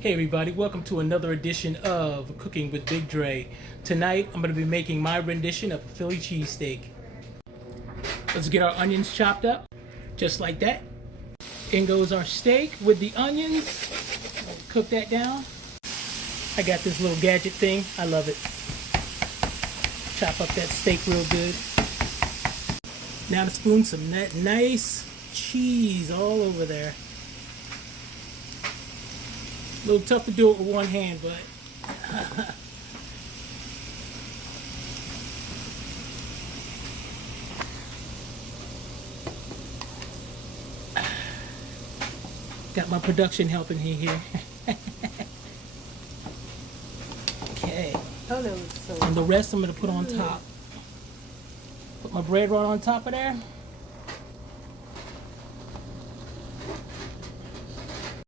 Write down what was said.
Hey everybody, welcome to another edition of Cooking with Big Dre. Tonight I'm going to be making my rendition of Philly cheesesteak. Let's get our onions chopped up, just like that. In goes our steak with the onions. Cook that down. I got this little gadget thing, I love it. Chop up that steak real good. Now to spoon some nice cheese all over there. A little tough to do it with one hand, but got my production helping me here. Okay. Oh, that was so And the rest I'm going to put on top. Put my bread right on top of there.